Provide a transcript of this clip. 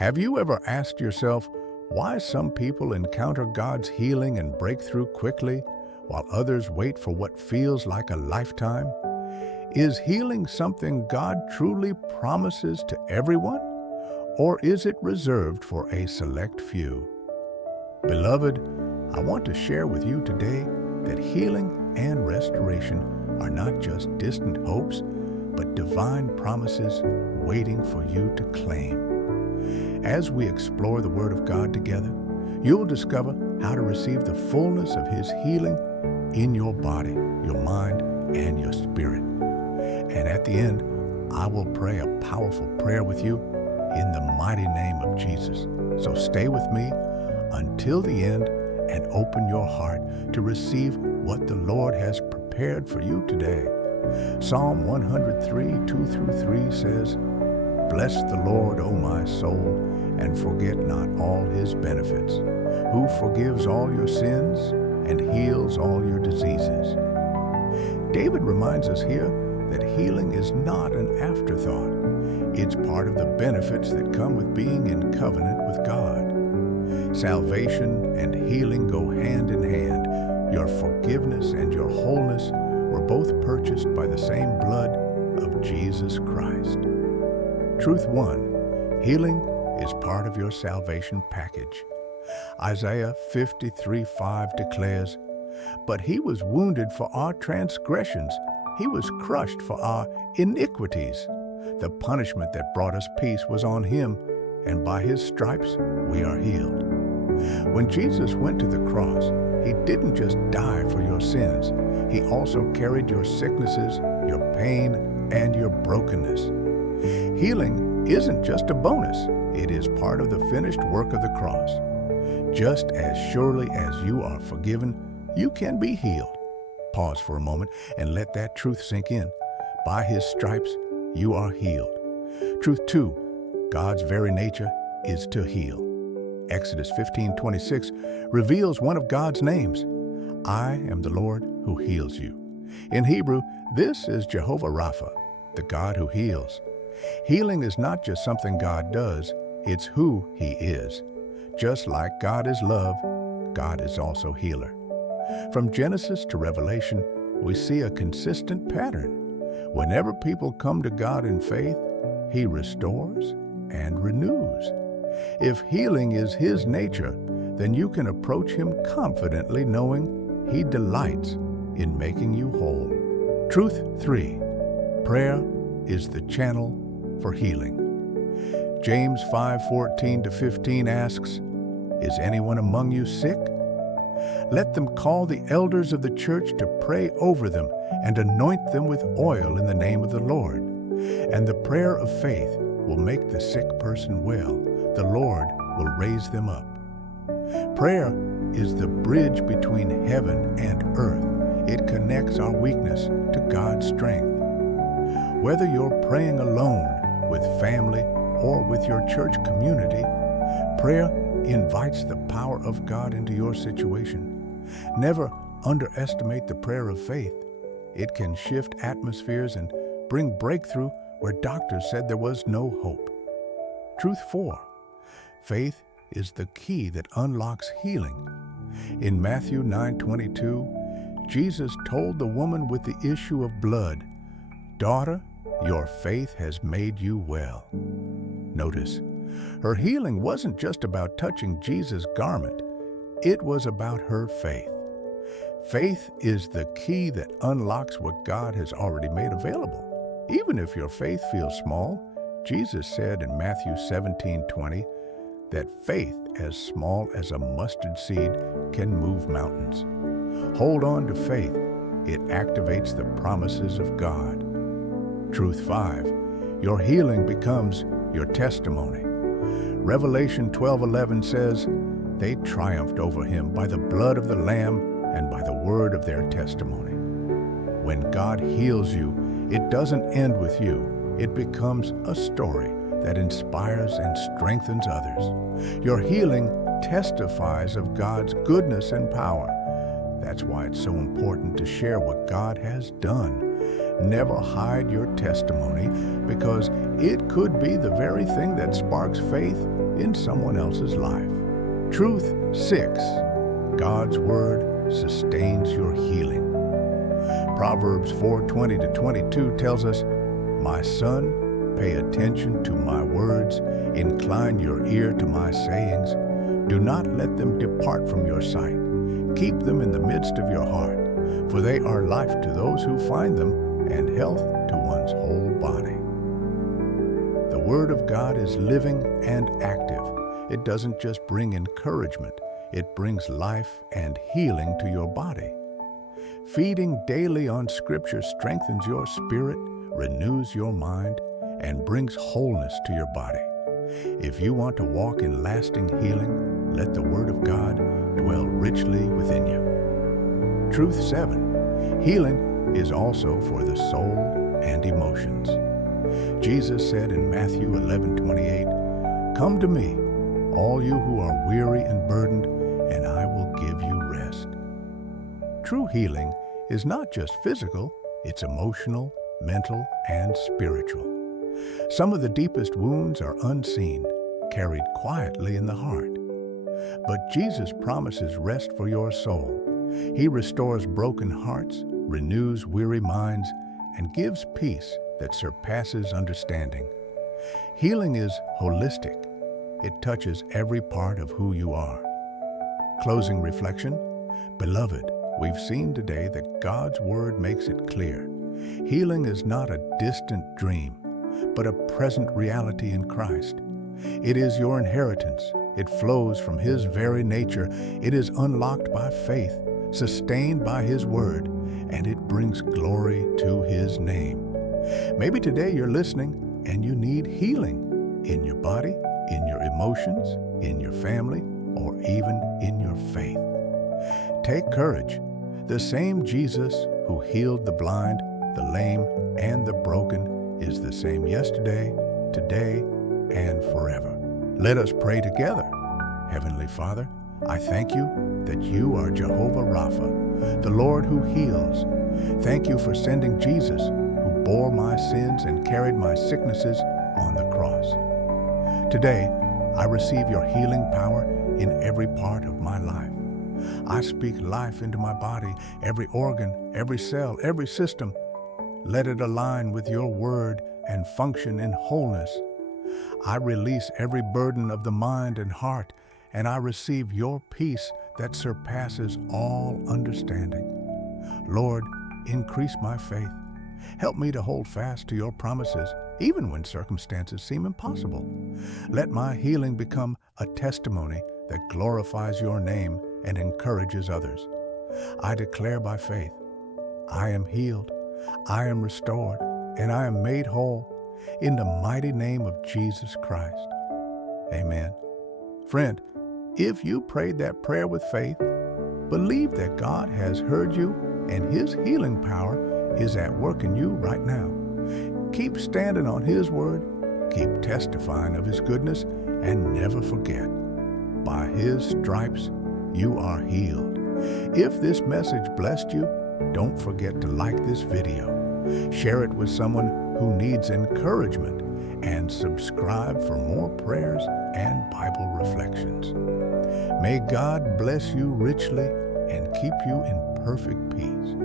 Have you ever asked yourself why some people encounter God's healing and breakthrough quickly, while others wait for what feels like a lifetime? Is healing something God truly promises to everyone, or is it reserved for a select few? Beloved, I want to share with you today that healing and restoration are not just distant hopes, but divine promises waiting for you to claim. As we explore the Word of God together, you'll discover how to receive the fullness of His healing in your body, your mind, and your spirit. And at the end, I will pray a powerful prayer with you in the mighty name of Jesus. So stay with me until the end and open your heart to receive what the Lord has prepared for you today. Psalm 103, 2-3 says, "Bless the Lord, O my soul, and forget not all His benefits, who forgives all your sins and heals all your diseases." David reminds us here that healing is not an afterthought. It's part of the benefits that come with being in covenant with God. Salvation and healing go hand in hand. Your forgiveness and your wholeness were both purchased by the same blood of Jesus Christ. Truth 1. Healing is part of your salvation package. Isaiah 53:5 declares, "But He was wounded for our transgressions. He was crushed for our iniquities. The punishment that brought us peace was on Him, and by His stripes we are healed." When Jesus went to the cross, He didn't just die for your sins. He also carried your sicknesses, your pain, and your brokenness. Healing isn't just a bonus. It is part of the finished work of the cross. Just as surely as you are forgiven, you can be healed. Pause for a moment and let that truth sink in. By His stripes, you are healed. Truth 2. God's very nature is to heal. Exodus 15:26 reveals one of God's names. "I am the Lord who heals you." In Hebrew, this is Jehovah Rapha, the God who heals. Healing is not just something God does, it's who He is. Just like God is love, God is also healer. From Genesis to Revelation, we see a consistent pattern. Whenever people come to God in faith, He restores and renews. If healing is His nature, then you can approach Him confidently knowing He delights in making you whole. Truth 3. Prayer is the channel for healing. James 5:14-15 asks, "Is anyone among you sick? Let them call the elders of the church to pray over them and anoint them with oil in the name of the Lord. And the prayer of faith will make the sick person well. The Lord will raise them up." Prayer is the bridge between heaven and earth. It connects our weakness to God's strength. Whether you're praying alone, with family, or with your church community, prayer invites the power of God into your situation. Never underestimate the prayer of faith. It can shift atmospheres and bring breakthrough where doctors said there was no hope. Truth 4. Faith is the key that unlocks healing. In Matthew 9:22, Jesus told the woman with the issue of blood, "Daughter, your faith has made you well." Notice, her healing wasn't just about touching Jesus' garment. It was about her faith. Faith is the key that unlocks what God has already made available. Even if your faith feels small, Jesus said in Matthew 17:20 that faith as small as a mustard seed can move mountains. Hold on to faith. It activates the promises of God. Truth 5. Your healing becomes your testimony. Revelation 12:11 says, "They triumphed over Him by the blood of the Lamb and by the word of their testimony." When God heals you, it doesn't end with you. It becomes a story that inspires and strengthens others. Your healing testifies of God's goodness and power. That's why it's so important to share what God has done. Never hide your testimony, because it could be the very thing that sparks faith in someone else's life. Truth 6. God's Word sustains your healing. Proverbs 4:20-22 tells us, "My son, pay attention to my words, incline your ear to my sayings. Do not let them depart from your sight. Keep them in the midst of your heart, for they are life to those who find them and health to one's whole body." The Word of God is living and active. It doesn't just bring encouragement, it brings life and healing to your body. Feeding daily on Scripture strengthens your spirit, renews your mind, and brings wholeness to your body. If you want to walk in lasting healing, let the Word of God dwell richly within you. Truth 7. Healing is also for the soul and emotions. Jesus said in Matthew 11:28, "Come to me, all you who are weary and burdened, and I will give you rest." True healing is not just physical, it's emotional, mental, and spiritual. Some of the deepest wounds are unseen, carried quietly in the heart. But Jesus promises rest for your soul. He restores broken hearts, renews weary minds, and gives peace that surpasses understanding. Healing is holistic. It touches every part of who you are. Closing reflection. Beloved, we've seen today that God's Word makes it clear. Healing is not a distant dream, but a present reality in Christ. It is your inheritance. It flows from His very nature. It is unlocked by faith, sustained by His Word, and it brings glory to His name. Maybe today you're listening and you need healing in your body, in your emotions, in your family, or even in your faith. Take courage. The same Jesus who healed the blind, the lame, and the broken is the same yesterday, today, and forever. Let us pray together. Heavenly Father, I thank you that you are Jehovah Rapha, the Lord who heals. Thank you for sending Jesus, who bore my sins and carried my sicknesses on the cross. Today, I receive your healing power in every part of my life. I speak life into my body, every organ, every cell, every system. Let it align with your word and function in wholeness. I release every burden of the mind and heart, and I receive your peace that surpasses all understanding. Lord, increase my faith. Help me to hold fast to your promises, even when circumstances seem impossible. Let my healing become a testimony that glorifies your name and encourages others. I declare by faith, I am healed, I am restored, and I am made whole in the mighty name of Jesus Christ. Amen. Friend, if you prayed that prayer with faith, believe that God has heard you and His healing power is at work in you right now. Keep standing on His word, keep testifying of His goodness, and never forget, by His stripes you are healed. If this message blessed you, don't forget to like this video, share it with someone who needs encouragement, and subscribe for more prayers and Bible reflections. May God bless you richly and keep you in perfect peace.